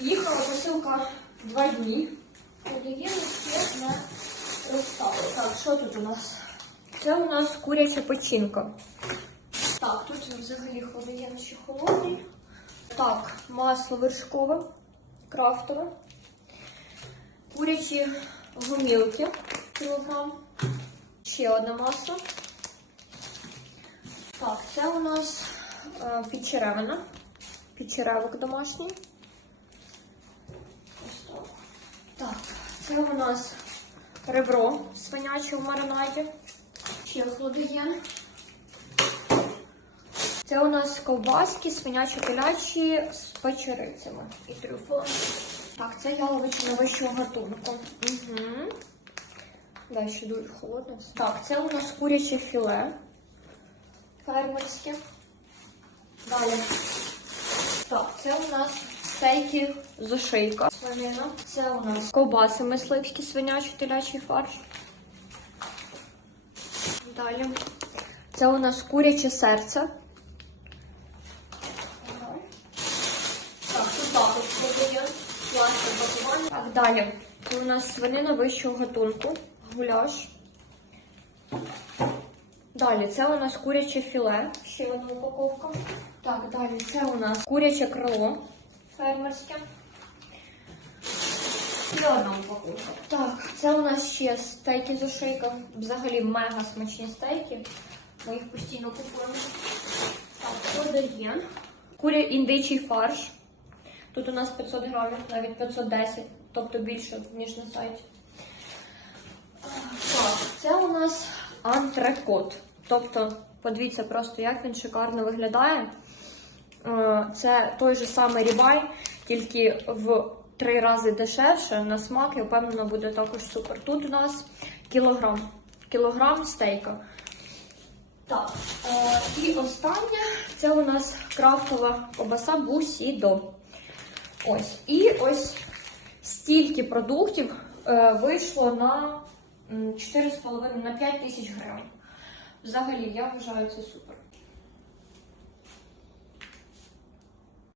Їхала посилка два дні. Олів'є ще не розставили. Так, що тут у нас? Це у нас куряча печінка. Так, тут взагалі холодильник ще холодний. Так, масло вершкове, крафтове. Курячі гумілки кілограм. Ще одне масло. Так, це у нас е, підчеревина. Підчеревок домашній. Ось так. Так, це у нас ребро свиняче в маринаді. Ще хладоєн. Це у нас ковбаски свинячо-телячі з печерицями і трюфелем. Так, це яловичина вищого гатунку. Угу. Далі ще дуже холодно. все. Так, це у нас куряче філе. Фермерське. Далі. Так, це у нас стейки з ошейка. Свинина. Це у нас ковбаси мисливські, свинячий, телячий фарш. Далі. Це у нас куряче серце. Так, тут також подає. Так, далі. Це у нас свинина вищого гатунку. Гуляш. Далі, це у нас куряче філе, ще одна упаковка. Так, далі це у нас куряче крило фермерське. Одна упаковка. Так, це у нас ще стейки з ошейка. Взагалі мега смачні стейки. Ми їх постійно купуємо. Так, подер'єн. Куря індичий фарш. Тут у нас 500 грамів, навіть 510, тобто більше, ніж на сайті. Так, це у нас антрекот. Тобто, подивіться просто, як він шикарно виглядає. Е, Це той же самий рібай, тільки в три рази дешевше на смак і впевнено буде також супер. Тут у нас кілограм. Кілограм стейка. Так, е, і останнє це у нас крафтова ковбаса Бусідо. Ось. І ось стільки продуктів е, вийшло на 4,5 на 5 тисяч гривень. Взагалі, я вважаю це супер.